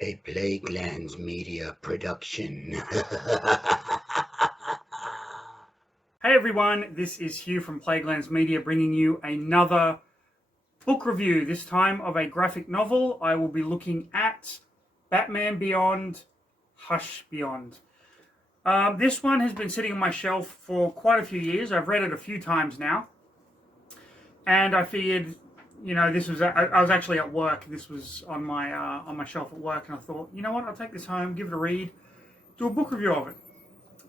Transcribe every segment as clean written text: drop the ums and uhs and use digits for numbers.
A Plaguelands Media production. Hey everyone, this is Hugh from Plaguelands Media bringing you another book review, this time of a graphic novel. I will be looking at Batman Beyond, Hush Beyond. This one has been sitting on my shelf for quite a few years. I've read it a few times now. And I figured, I was actually at work. This was on my shelf at work, and I thought, you know what, I'll take this home, give it a read, do a book review of it.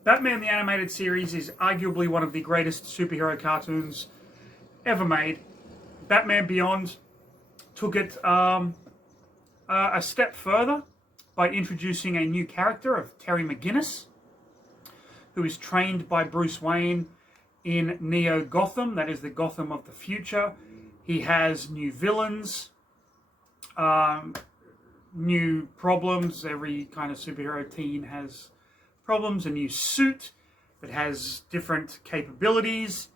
Batman the Animated Series is arguably one of the greatest superhero cartoons ever made. Batman Beyond took it a step further by introducing a new character of Terry McGinnis, who is trained by Bruce Wayne in Neo Gotham, that is the Gotham of the future. He has new villains, new problems. Every kind of superhero teen has problems. A new suit that has different capabilities.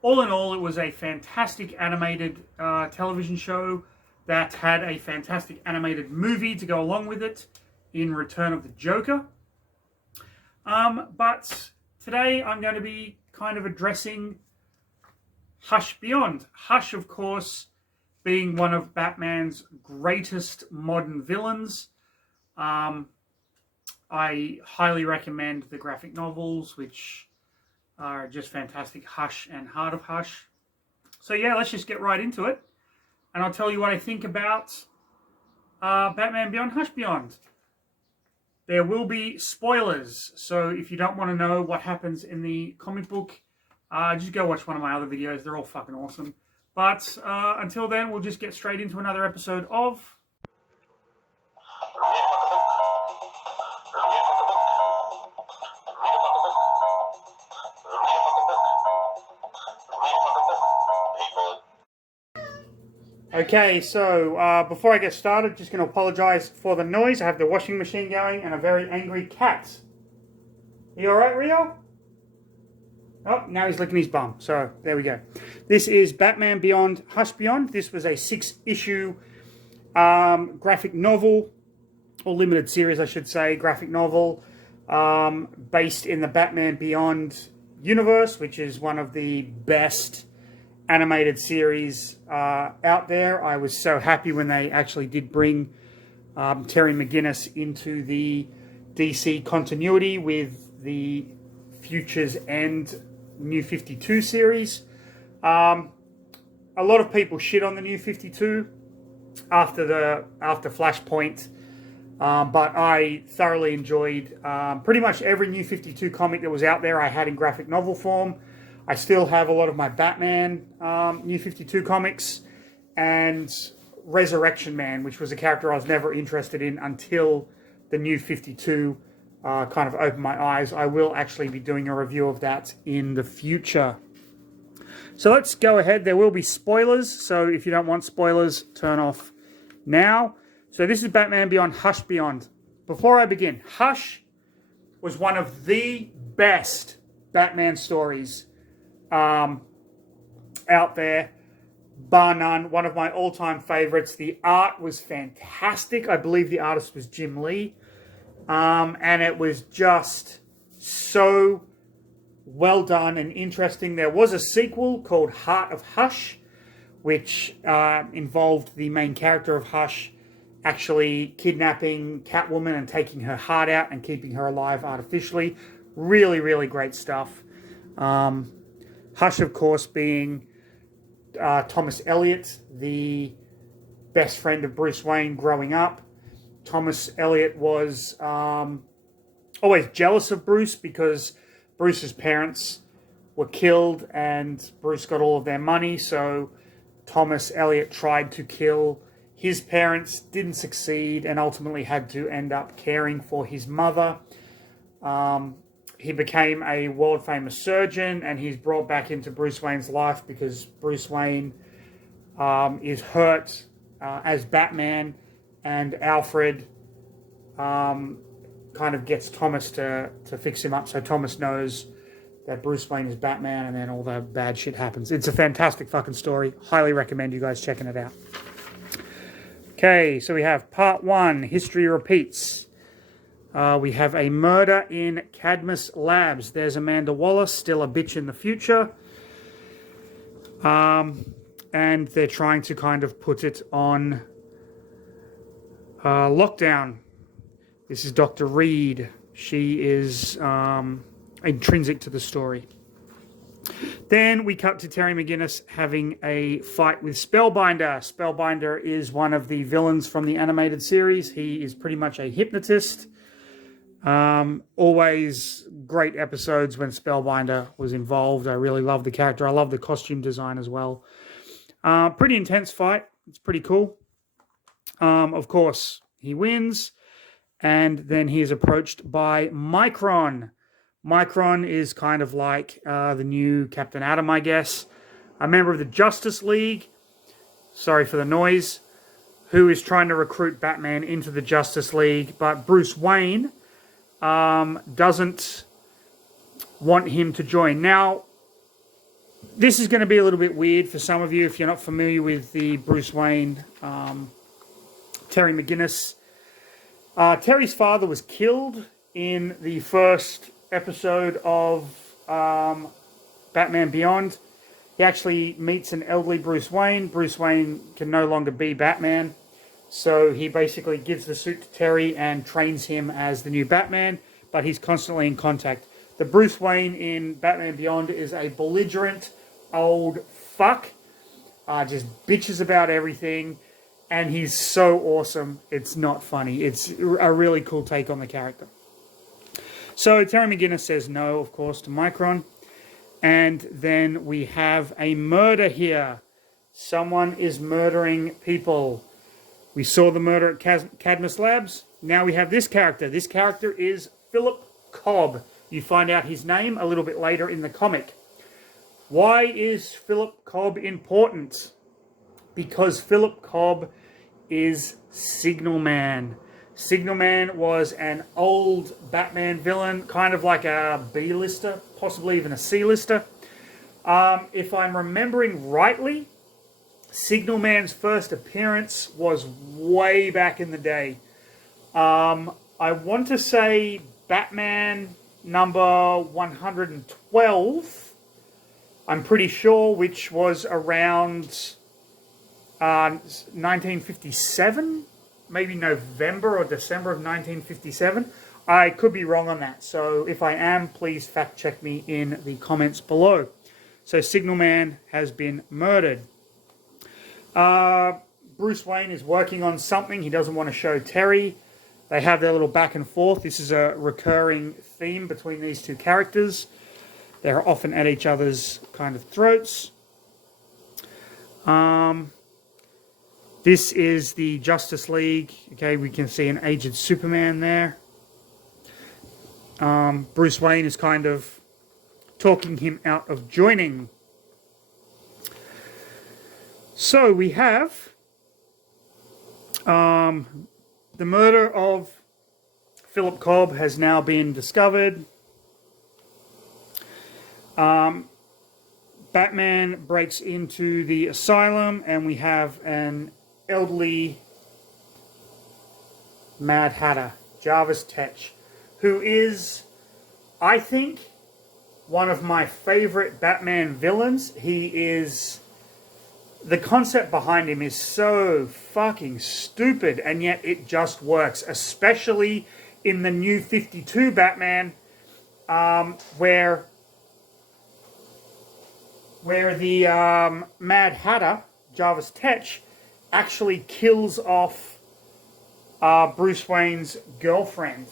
All in all, it was a fantastic animated television show that had a fantastic animated movie to go along with it in Return of the Joker. But today I'm going to be kind of addressing Hush Beyond. Hush, of course, being one of Batman's greatest modern villains. I highly recommend the graphic novels, which are just fantastic. Hush and Heart of Hush. So yeah, let's just get right into it. And I'll tell you what I think about Batman Beyond, Hush Beyond. There will be spoilers. So if you don't want to know what happens in the comic book, just go watch one of my other videos. They're all fucking awesome. But until then, we'll just get straight into another episode of... Okay, so before I get started, just going to apologise for the noise. I have the washing machine going and a very angry cat. Are you alright, Rio? Oh, now he's licking his bum. So, there we go. This is Batman Beyond, Hush Beyond. This was a 6-issue graphic novel, or limited series, I should say, graphic novel, based in the Batman Beyond universe, which is one of the best animated series out there. I was so happy when they actually did bring Terry McGinnis into the DC continuity with the Futures End New 52 series. A lot of people shit on the New 52 after Flashpoint, but I thoroughly enjoyed pretty much every New 52 comic that was out there. I had in graphic novel form. I still have a lot of my Batman New 52 comics, and Resurrection Man, which was a character I was never interested in until the New 52 kind of opened my eyes. I will actually be doing a review of that in the future. So let's go ahead. There will be spoilers, so if you don't want spoilers, turn off now. So this is Batman Beyond, Hush Beyond. Before I begin, Hush was one of the best Batman stories out there, bar none. One of my all-time favorites. The art was fantastic. I believe the artist was Jim Lee, and it was just so well done and interesting. There was a sequel called Heart of Hush, which involved the main character of Hush actually kidnapping Catwoman and taking her heart out and keeping her alive artificially. Really, really great stuff. Hush, of course, being Thomas Elliot, the best friend of Bruce Wayne growing up. Thomas Elliot was always jealous of Bruce because Bruce's parents were killed and Bruce got all of their money. So Thomas Elliot tried to kill his parents, didn't succeed, and ultimately had to end up caring for his mother. He became a world-famous surgeon, and he's brought back into Bruce Wayne's life because Bruce Wayne is hurt as Batman, and Alfred kind of gets Thomas to fix him up, so Thomas knows that Bruce Wayne is Batman, and then all the bad shit happens. It's a fantastic fucking story. Highly recommend you guys checking it out. Okay, so we have part 1, History Repeats. We have a murder in Cadmus Labs. There's Amanda Wallace, still a bitch in the future. And they're trying to kind of put it on lockdown. This is Dr. Reed. She is intrinsic to the story. Then we cut to Terry McGinnis having a fight with Spellbinder. Spellbinder is one of the villains from the animated series. He is pretty much a hypnotist. Always great episodes when Spellbinder was involved. I really love the character. I love the costume design as well. Pretty intense fight. It's pretty cool. Of course, he wins. And then he is approached by Micron. Micron is kind of like the new Captain Atom, I guess. A member of the Justice League. Sorry for the noise. Who is trying to recruit Batman into the Justice League. But Bruce Wayne doesn't want him to join. Now, this is going to be a little bit weird for some of you if you're not familiar with the Bruce Wayne, Terry McGinnis. Terry's father was killed in the first episode of Batman Beyond. He actually meets an elderly Bruce Wayne. Bruce Wayne can no longer be Batman. So he basically gives the suit to Terry and trains him as the new Batman, but he's constantly in contact. The Bruce Wayne in Batman Beyond is a belligerent old fuck. Just bitches about everything. And he's so awesome, it's not funny. It's a really cool take on the character. So Terry McGinnis says no, of course, to Micron. And then we have a murder here. Someone is murdering people. We saw the murder at Cadmus Labs. Now we have this character. This character is Philip Cobb. You find out his name a little bit later in the comic. Why is Philip Cobb important? Because Philip Cobb is Signal Man. Signal Man was an old Batman villain, kind of like a B-lister, possibly even a C-lister. If I'm remembering rightly, Signal Man's first appearance was way back in the day. I want to say Batman number 112, I'm pretty sure, which was around 1957, maybe November or December of 1957. I could be wrong on that, so if I am, please fact check me in the comments below. So Signal Man has been murdered. Bruce Wayne is working on something. He doesn't want to show Terry. They have their little back and forth. This is a recurring theme between these two characters. They're often at each other's kind of throats. This is the Justice League. Okay, we can see an aged Superman there. Bruce Wayne is kind of talking him out of joining. So we have the murder of Philip Cobb has now been discovered. Batman breaks into the asylum and we have an elderly Mad Hatter, Jarvis Tetch, who is, I think, one of my favorite Batman villains. He is... The concept behind him is so fucking stupid, and yet it just works, especially in the new 52 Batman, where the Mad Hatter, Jarvis Tetch, actually kills off Bruce Wayne's girlfriend,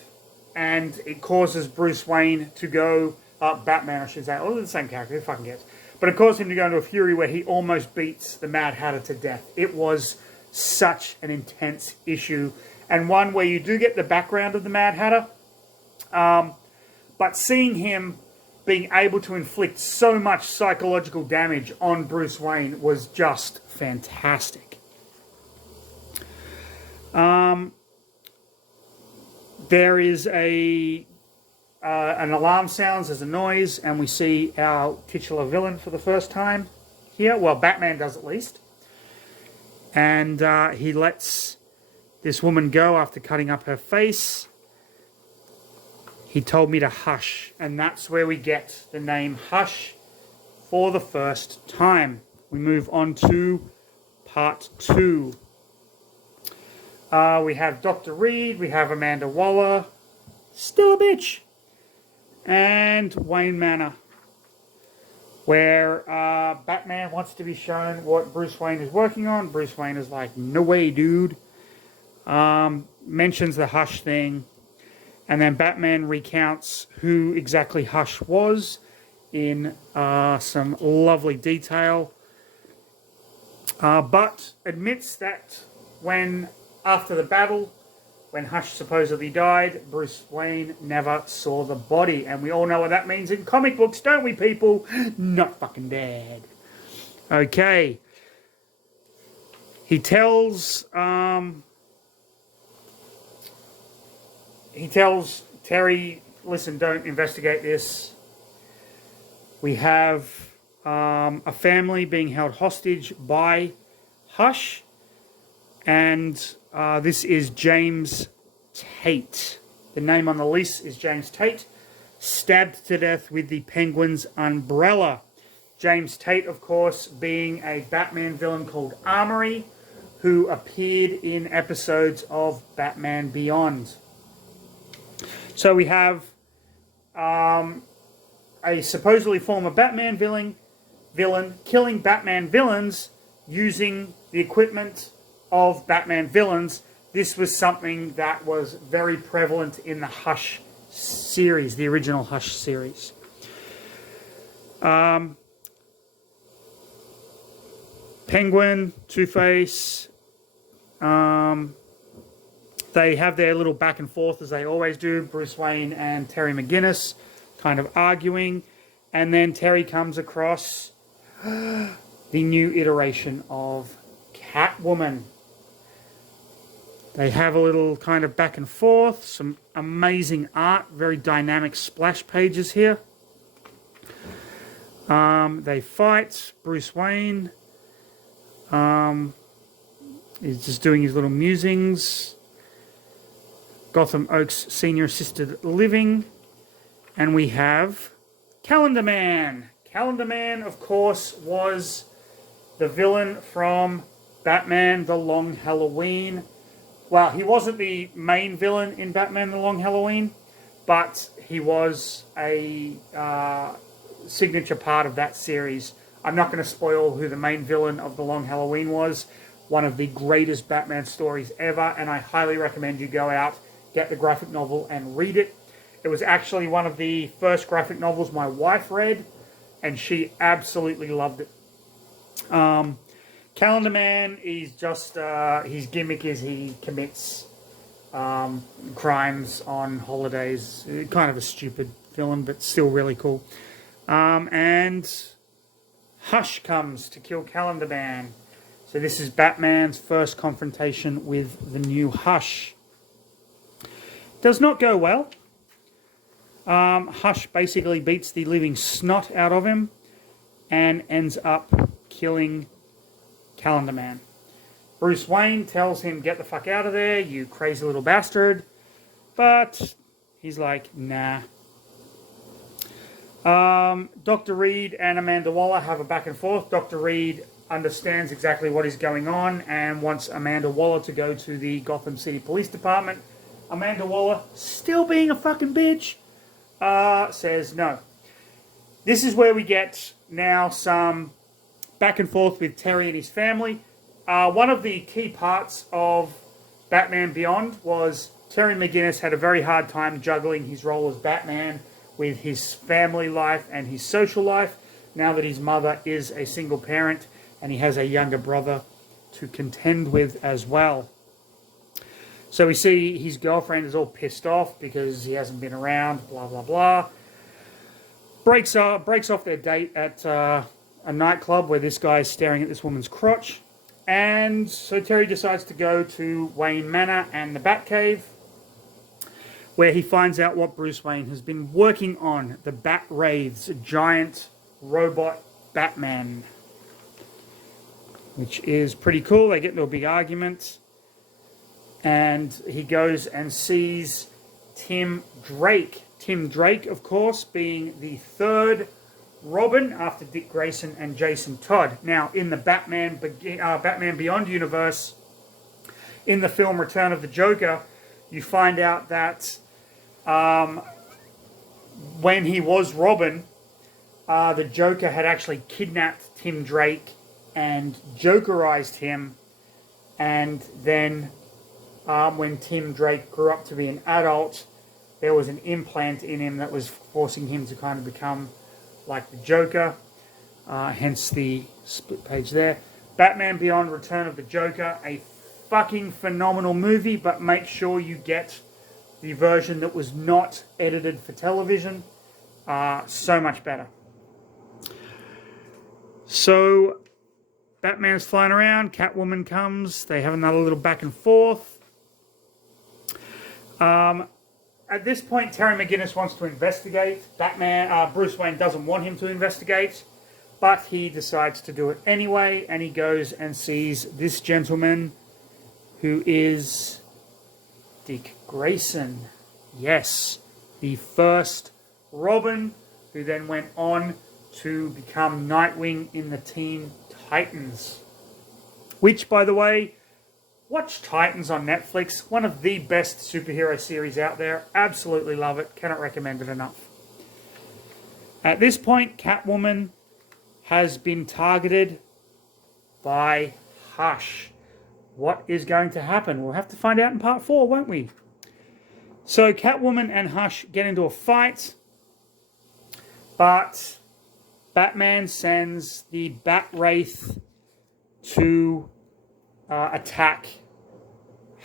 and it causes Bruce Wayne to go, Batman I should say, oh, they're the same character, who fucking gets. But it caused him to go into a fury where he almost beats the Mad Hatter to death. It was such an intense issue. And one where you do get the background of the Mad Hatter. But seeing him being able to inflict so much psychological damage on Bruce Wayne was just fantastic. There is an alarm sounds, there's a noise, and we see our titular villain for the first time here. Well, Batman does at least. And he lets this woman go after cutting up her face. He told me to hush, and that's where we get the name Hush for the first time. We move on to part 2. We have Dr. Reed, we have Amanda Waller, still a bitch, and Wayne Manor, where Batman wants to be shown what Bruce Wayne is working on. Bruce Wayne is like, no way, dude. Mentions the Hush thing, and then Batman recounts who exactly Hush was in some lovely detail, but admits that after the battle, when Hush supposedly died, Bruce Wayne never saw the body. And we all know what that means in comic books, don't we, people? Not fucking dead. Okay. He tells Terry, listen, don't investigate this. We have a family being held hostage by Hush. And this is James Tate. The name on the lease is James Tate, stabbed to death with the Penguin's umbrella. James Tate, of course, being a Batman villain called Armory, who appeared in episodes of Batman Beyond. So we have a supposedly former Batman villain killing Batman villains using the equipment of Batman villains. This was something that was very prevalent in the Hush series, the original Hush series. Penguin, Two-Face, they have their little back and forth as they always do. Bruce Wayne and Terry McGinnis kind of arguing. And then Terry comes across the new iteration of Catwoman. They have a little kind of back and forth, some amazing art, very dynamic splash pages here. They fight. Bruce Wayne is just doing his little musings. Gotham Oaks Senior Assisted Living. And we have Calendar Man. Calendar Man, of course, was the villain from Batman The Long Halloween. Well, he wasn't the main villain in Batman The Long Halloween, but he was a signature part of that series. I'm not going to spoil who the main villain of The Long Halloween was. One of the greatest Batman stories ever, and I highly recommend you go out, get the graphic novel, and read it. It was actually one of the first graphic novels my wife read, and she absolutely loved it. Calendar Man, he's just, his gimmick is he commits crimes on holidays. Kind of a stupid villain, but still really cool. And Hush comes to kill Calendar Man. So this is Batman's first confrontation with the new Hush. Does not go well. Hush basically beats the living snot out of him and ends up killing Calendar Man. Bruce Wayne tells him, get the fuck out of there, you crazy little bastard. But he's like, nah. Dr. Reed and Amanda Waller have a back and forth. Dr. Reed understands exactly what is going on and wants Amanda Waller to go to the Gotham City Police Department. Amanda Waller, still being a fucking bitch, says no. This is where we get now some back and forth with Terry and his family. One of the key parts of Batman Beyond was Terry McGinnis had a very hard time juggling his role as Batman with his family life and his social life, now that his mother is a single parent and he has a younger brother to contend with as well. So we see his girlfriend is all pissed off because he hasn't been around, blah, blah, blah. Breaks off their date at a nightclub where this guy is staring at this woman's crotch. And so Terry decides to go to Wayne Manor and the Batcave, where he finds out what Bruce Wayne has been working on, the Bat Wraiths, a giant robot Batman, which is pretty cool. They get into a big argument. And he goes and sees Tim Drake. Tim Drake, of course, being the third Robin after Dick Grayson and Jason Todd. Now, in the Batman Beyond universe, in the film Return of the Joker, you find out that when he was Robin, the Joker had actually kidnapped Tim Drake and Jokerized him. And then when Tim Drake grew up to be an adult, there was an implant in him that was forcing him to kind of become like the Joker. Hence the split page there. Batman Beyond Return of the Joker, a fucking phenomenal movie, but make sure you get the version that was not edited for television. So much better. So Batman's flying around, Catwoman comes, they have another little back and forth. At this point, Terry McGinnis wants to investigate. Bruce Wayne doesn't want him to investigate, but he decides to do it anyway, and he goes and sees this gentleman who is Dick Grayson. Yes, the first Robin, who then went on to become Nightwing in the Teen Titans. Which, by the way, watch Titans on Netflix. One of the best superhero series out there. Absolutely love it. Cannot recommend it enough. At this point, Catwoman has been targeted by Hush. What is going to happen? We'll have to find out in part 4, won't we? So Catwoman and Hush get into a fight, but Batman sends the Bat Wraith to attack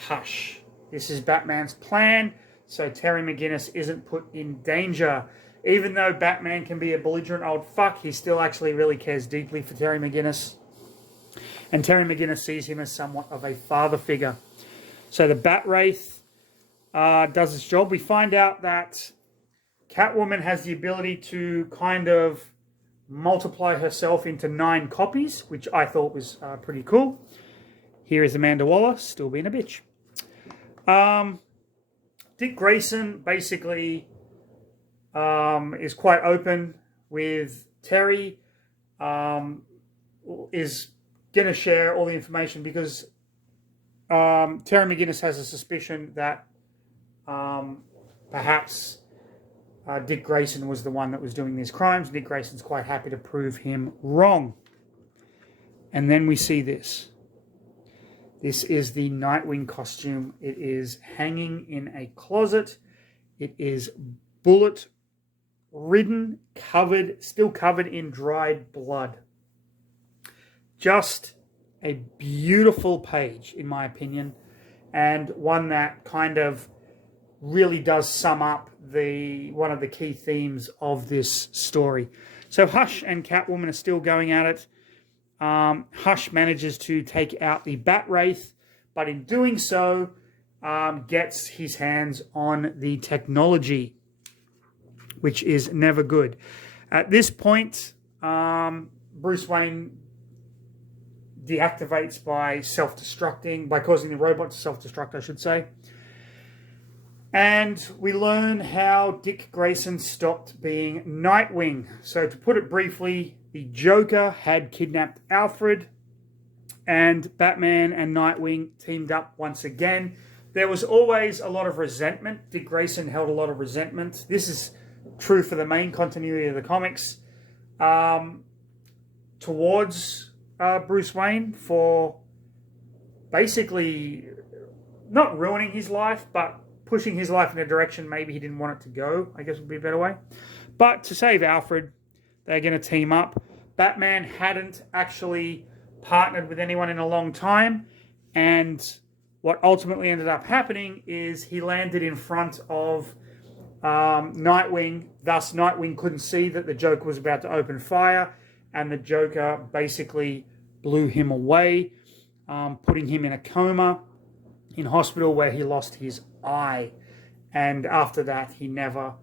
Hush. This is Batman's plan, so Terry McGinnis isn't put in danger. Even though Batman can be a belligerent old fuck, he still actually really cares deeply for Terry McGinnis. And Terry McGinnis sees him as somewhat of a father figure. So the Bat Wraith does its job. We find out that Catwoman has the ability to kind of multiply herself into 9 copies, which I thought was pretty cool. Here is Amanda Waller, still being a bitch. Dick Grayson basically is quite open with Terry, is going to share all the information because Terry McGinnis has a suspicion that perhaps Dick Grayson was the one that was doing these crimes. Dick Grayson's quite happy to prove him wrong. And then we see this. This is the Nightwing costume. It is hanging in a closet. It is bullet-ridden, still covered in dried blood. Just a beautiful page, in my opinion, and one that kind of really does sum up one of the key themes of this story. So Hush and Catwoman are still going at it. Hush manages to take out the Bat Wraith, but in doing so, gets his hands on the technology, which is never good. At this point, Bruce Wayne deactivates by causing the robot to self-destruct, I should say. And we learn how Dick Grayson stopped being Nightwing. So to put it briefly, the Joker had kidnapped Alfred, and Batman and Nightwing teamed up once again. There was always a lot of resentment. Dick Grayson held a lot of resentment. This is true for the main continuity of the comics, towards Bruce Wayne for basically not ruining his life, but pushing his life in a direction maybe he didn't want it to go, I guess would be a better way. But to save Alfred, they're going to team up. Batman hadn't actually partnered with anyone in a long time, and what ultimately ended up happening is he landed in front of Nightwing. Thus, Nightwing couldn't see that the Joker was about to open fire, and the Joker basically blew him away, putting him in a coma in hospital where he lost his eye. And after that, he never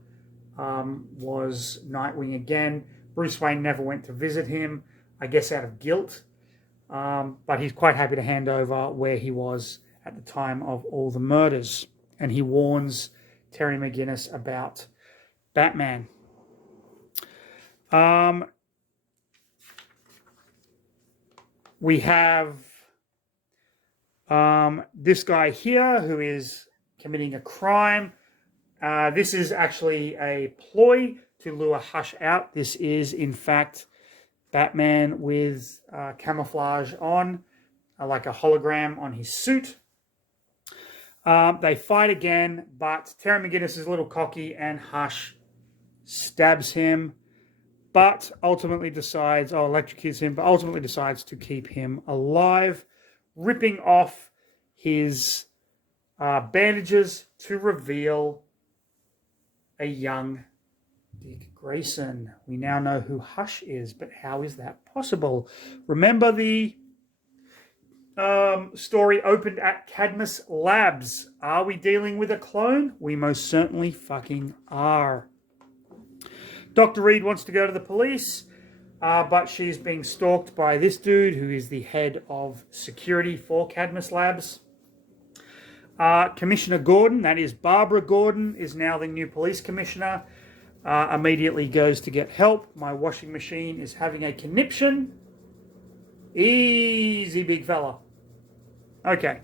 was Nightwing again. Bruce Wayne never went to visit him, I guess out of guilt. But he's quite happy to hand over where he was at the time of all the murders. And he warns Terry McGinnis about Batman. We have this guy here who is committing a crime. This is actually a ploy to lure Hush out. This is, in fact, Batman with camouflage on, like a hologram on his suit. They fight again, but Terry McGinnis is a little cocky and Hush stabs him, but ultimately decides, electrocutes him, but ultimately decides to keep him alive, ripping off his bandages to reveal a young Dick Grayson. We now know who Hush is, but how is that possible? Remember the story opened at Cadmus Labs. Are we dealing with a clone? We most certainly fucking are. Dr. Reed wants to go to the police, but she's being stalked by this dude who is the head of security for Cadmus Labs. Commissioner Gordon, that is Barbara Gordon, is now the new police commissioner. Immediately goes to get help. My washing machine is having a conniption. Easy, big fella. Okay.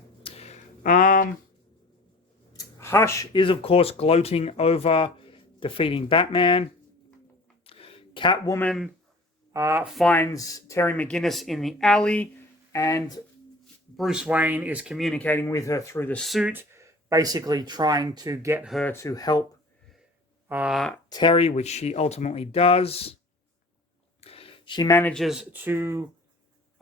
Hush is, of course, gloating over defeating Batman. Catwoman finds Terry McGinnis in the alley, and Bruce Wayne is communicating with her through the suit, basically trying to get her to help Terry, which she ultimately does. She manages to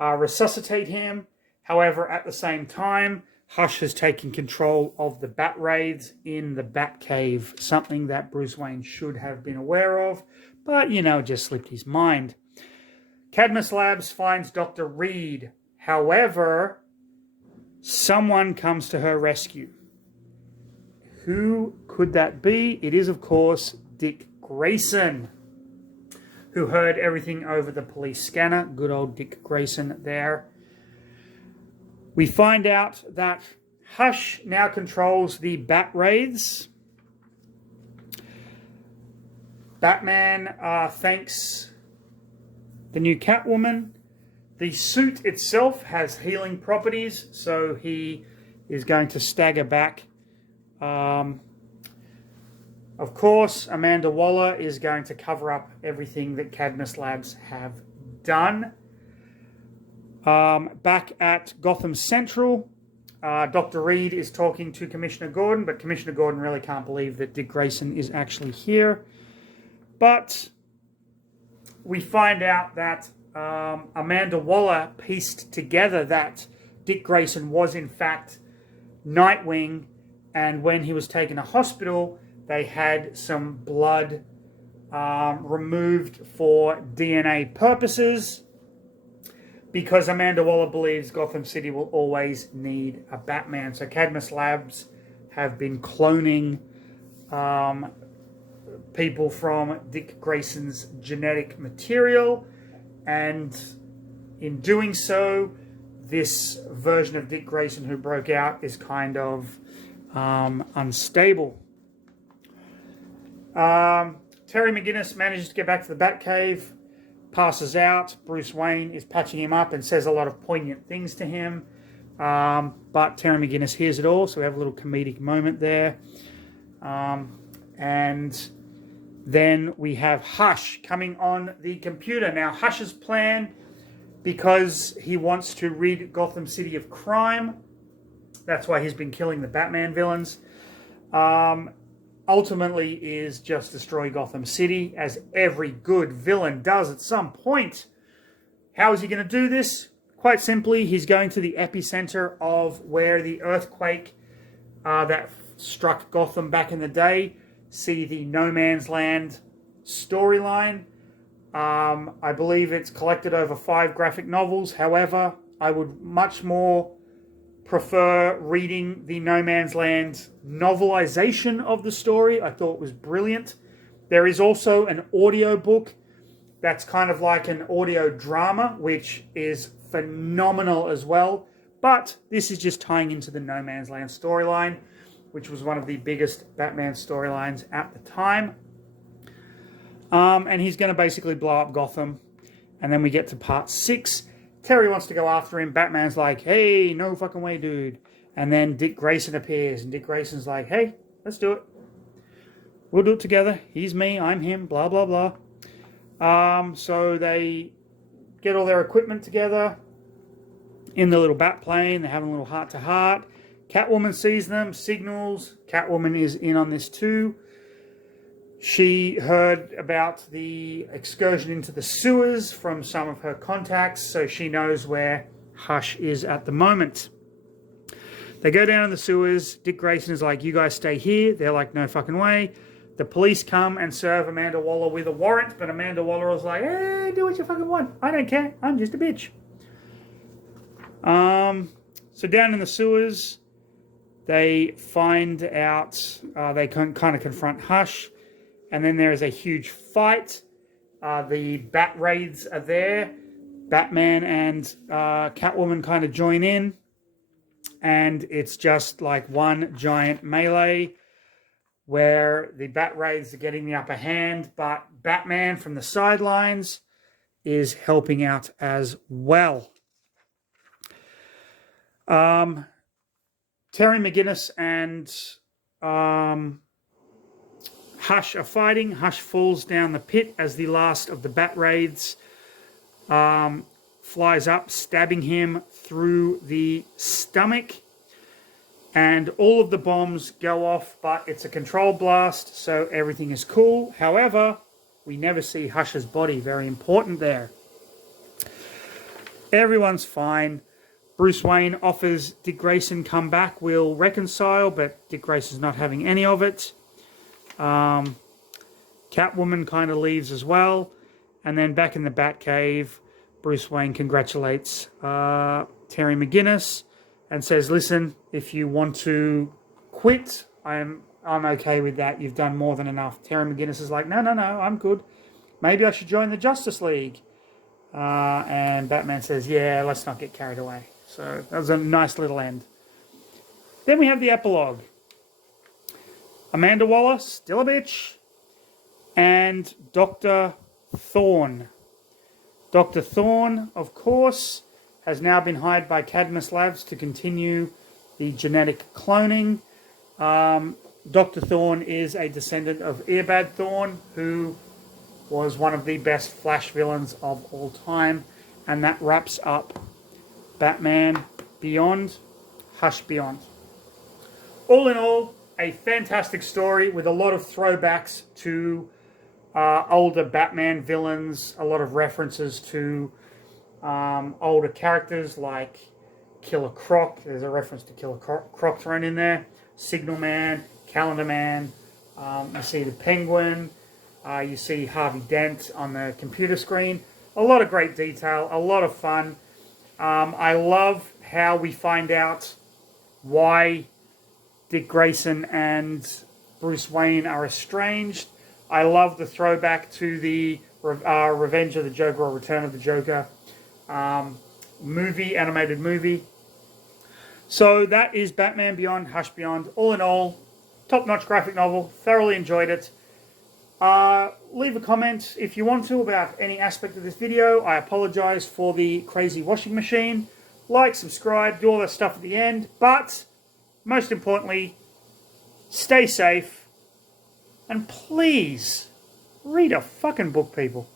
resuscitate him. However, at the same time, Hush has taken control of the Bat raids in the Batcave, something that Bruce Wayne should have been aware of, but, just slipped his mind. Cadmus Labs finds Dr. Reed. However, someone comes to her rescue. Who could that be? It is, of course, Dick Grayson, who heard everything over the police scanner. Good old Dick Grayson there. We find out that Hush now controls the Bat raids. Batman thanks the new Catwoman. The suit itself has healing properties, so he is going to stagger back. Of course, Amanda Waller is going to cover up everything that Cadmus Labs have done. Back at Gotham Central, Dr. Reed is talking to Commissioner Gordon, but Commissioner Gordon really can't believe that Dick Grayson is actually here. But we find out that Amanda Waller pieced together that Dick Grayson was in fact Nightwing, and when he was taken to hospital, they had some blood removed for DNA purposes, because Amanda Waller believes Gotham City will always need a Batman. So Cadmus Labs have been cloning people from Dick Grayson's genetic material, and in doing so, this version of Dick Grayson who broke out is kind of unstable. Terry McGinnis manages to get back to the Batcave, passes out. Bruce Wayne is patching him up and says a lot of poignant things to him. But Terry McGinnis hears it all, so we have a little comedic moment there. And then we have Hush coming on the computer. Now, Hush's plan, because he wants to rid Gotham City of crime, that's why he's been killing the Batman villains, ultimately is just destroy Gotham City, as every good villain does at some point. How is he going to do this? Quite simply, he's going to the epicenter of where the earthquake that struck Gotham back in the day, see the No Man's Land storyline. I believe it's collected over 5 graphic novels. However, I would much more prefer reading the No Man's Land novelization of the story. I thought it was brilliant. There is also an audio book that's kind of like an audio drama, which is phenomenal as well. But this is just tying into the No Man's Land storyline, which was one of the biggest Batman storylines at the time. And he's going to basically blow up Gotham. And then we get to part 6. Terry wants to go after him. Batman's like, hey, no fucking way, dude. And then Dick Grayson appears. And Dick Grayson's like, hey, let's do it. We'll do it together. He's me, I'm him, blah, blah, blah. So they get all their equipment together in the little bat plane. They're having a little heart-to-heart. Catwoman sees them, signals. Catwoman is in on this too. She heard about the excursion into the sewers from some of her contacts, so she knows where Hush is at the moment. They go down in the sewers. Dick Grayson is like, you guys stay here. They're like, no fucking way. The police come and serve Amanda Waller with a warrant, but Amanda Waller is like, hey, do what you fucking want. I don't care. I'm just a bitch. So down in the sewers, they find out, they kind of confront Hush. And then there is a huge fight. The bat raids are there. Batman and Catwoman kind of join in. And it's just like one giant melee where the bat raids are getting the upper hand. But Batman from the sidelines is helping out as well. Terry McGinnis and Hush are fighting. Hush falls down the pit as the last of the bat raids flies up, stabbing him through the stomach. And all of the bombs go off, but it's a controlled blast, so everything is cool. However, we never see Hush's body. Very important there. Everyone's fine. Bruce Wayne offers Dick Grayson come back. We'll reconcile, but Dick Grayson's not having any of it. Catwoman kind of leaves as well. And then back in the Batcave, Bruce Wayne congratulates Terry McGinnis and says, listen, if you want to quit, I'm okay with that. You've done more than enough. Terry McGinnis is like, no, I'm good. Maybe I should join the Justice League. And Batman says, yeah, let's not get carried away. So that was a nice little end. Then we have the epilogue. Amanda Waller, still a bitch, and Dr. Thorne. Dr. Thorne, of course, has now been hired by Cadmus Labs to continue the genetic cloning. Dr. Thorne is a descendant of Eobard Thorne, who was one of the best Flash villains of all time. And that wraps up Batman Beyond, Hush Beyond. All in all, a fantastic story with a lot of throwbacks to older Batman villains, a lot of references to older characters like Killer Croc. There's a reference to Killer Croc thrown in there. Signal Man, Calendar Man. You see the Penguin. You see Harvey Dent on the computer screen. A lot of great detail, a lot of fun. I love how we find out why Dick Grayson and Bruce Wayne are estranged. I love the throwback to the Revenge of the Joker or Return of the Joker animated movie. So that is Batman Beyond, Hush Beyond. All in all, top-notch graphic novel. Thoroughly enjoyed it. Leave a comment if you want to about any aspect of this video. I apologize for the crazy washing machine. Like, subscribe, do all that stuff at the end. But most importantly, stay safe. And please, read a fucking book, people.